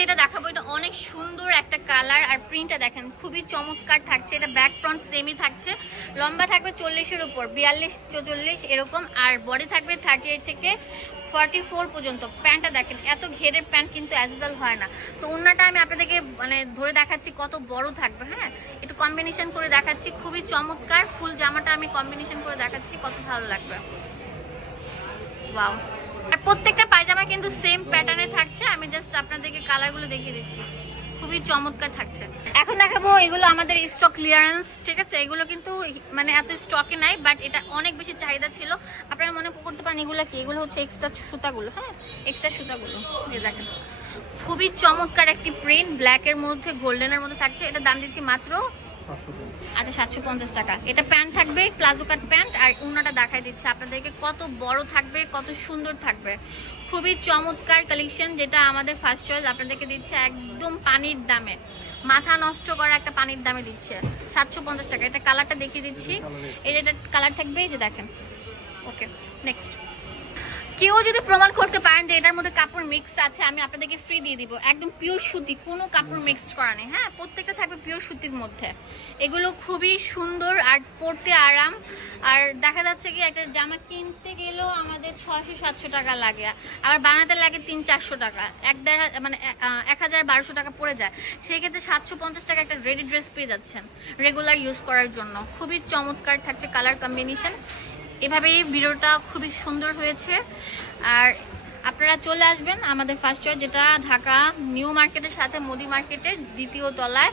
যেটা দেখাবো এটা অনেক সুন্দর একটা কালার আর প্রিন্টটা দেখেন খুবই চমৎকার থাকছে। এটা ব্যাক ফ্রন্ট সেমই থাকছে, লম্বা থাকবে 40-এর উপর, 42-44 এরকম, আর বডি থাকবে 38 থেকে 44 পর্যন্ত। প্যান্টটা দেখেন এত ঘেরের প্যান্ট কিন্তু অ্যাজেল হয় না। তো ওন্নাটা আমি আপনাদেরকে মানে ধরে দেখাচ্ছি কত বড় থাকবে। হ্যাঁ, একটু কম্বিনেশন করে দেখাচ্ছি, খুবই চমৎকার। ফুল জামাটা আমি কম্বিনেশন করে দেখাচ্ছি, কত ভালো লাগবে। ওয়াও, আর প্রত্যেকটা পায়জামা কিন্তু সেম প্যাটার্নে থাকছে। আমি জাস্ট আপনাদেরকে কালারগুলো দেখিয়ে দিচ্ছি, খুবই চমৎকার থাকছে। এখন দেখাবো এগুলো আমাদের স্টক ক্লিয়ারেন্স, ঠিক আছে? এগুলো কিন্তু মানে এত স্টকে নাই, বাট এটা অনেক বেশি চাহিদা ছিল। আপনারা মনে করতে পারেন এগুলো কি, এগুলো হচ্ছে এক্সট্রা সুতাগুলো। হ্যাঁ, এক্সট্রা সুতাগুলো এই দেখেন, খুবই চমৎকার একটি প্রিন্ট, ব্ল্যাকের মধ্যে গোল্ডেনের মধ্যে থাকছে। এটা দাম দিচ্ছি মাত্র আচ্ছা 750 টাকা। এটা প্যান্ট থাকবে, প্লাজো কাট প্যান্ট, আর উন্নাটা দেখাই দিচ্ছে আপনাদেরকে কত বড় থাকবে, কত সুন্দর থাকবে। খুবই চমৎকার কালেকশন, যেটা আমাদের ফার্স্ট চয়েস। আপনাদেরকে দিচ্ছে একদম পানির দামে, মাথা নষ্ট করা একটা পানির দামে দিচ্ছে 750 টাকা। এটা কালারটা দেখিয়ে দিচ্ছি, এই যেটা কালার থাকবে, এই যে দেখেন। ওকে, নেক্সট। কেউ যদি প্রমাণ করতে পারেন যে এটার মধ্যে কাপড় মিক্সড আছে, আমি আপনাদেরকে ফ্রি দিয়ে দিব। একদম পিওর সুতি, কোনো কাপড় মিক্সড করা নেই। হ্যাঁ, প্রত্যেকটা থাকবে পিওর সুতির মধ্যে। এগুলো খুবই সুন্দর আর পরতে আরাম। আর দেখা যাচ্ছে কি একটা জামা কিনতে গেলেও আমাদের 600-700 টাকা লাগে, আবার বানাতে লাগে 300-400 টাকা, 1000-1200 টাকা পড়ে যায়। সেই ক্ষেত্রে 750 টাকা একটা রেডি ড্রেস পেয়ে যাচ্ছেন রেগুলার ইউজ করার জন্য। খুবই চমৎকার থাকছে কালার কম্বিনেশন। এভাবেই ভিডিওটা খুবই সুন্দর হয়েছে। আর আপনারা চলে আসবেন আমাদের ফার্স্ট চয়েস, যেটা ঢাকা নিউ মার্কেটের সাথে মোদি মার্কেটের দ্বিতীয় তলায়।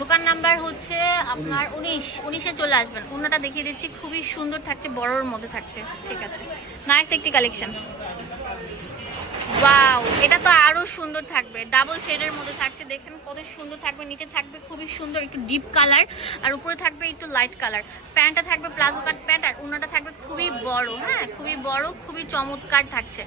দোকান নাম্বার হচ্ছে আপনার 19-এ চলে আসবেন। অন্যটা দেখিয়ে দিচ্ছি, খুবই সুন্দর থাকছে, বড়র মধ্যে থাকছে। ঠিক আছে, নাইস একটি কালেকশন। ওয়াও, এটা তো আরো সুন্দর থাকবে, ডাবল শেডের মধ্যে থাকছে। দেখেন কত সুন্দর থাকবে। নিচে থাকবে খুবই সুন্দর একটু ডিপ কালার, আর উপরে থাকবে একটু লাইট কালার। প্যান্টটা থাকবে প্লাজো কাট প্যান্ট, আর ওন্নাটা থাকবে খুবই বড়। হ্যাঁ, খুবই বড়, খুবই চমৎকার থাকছে।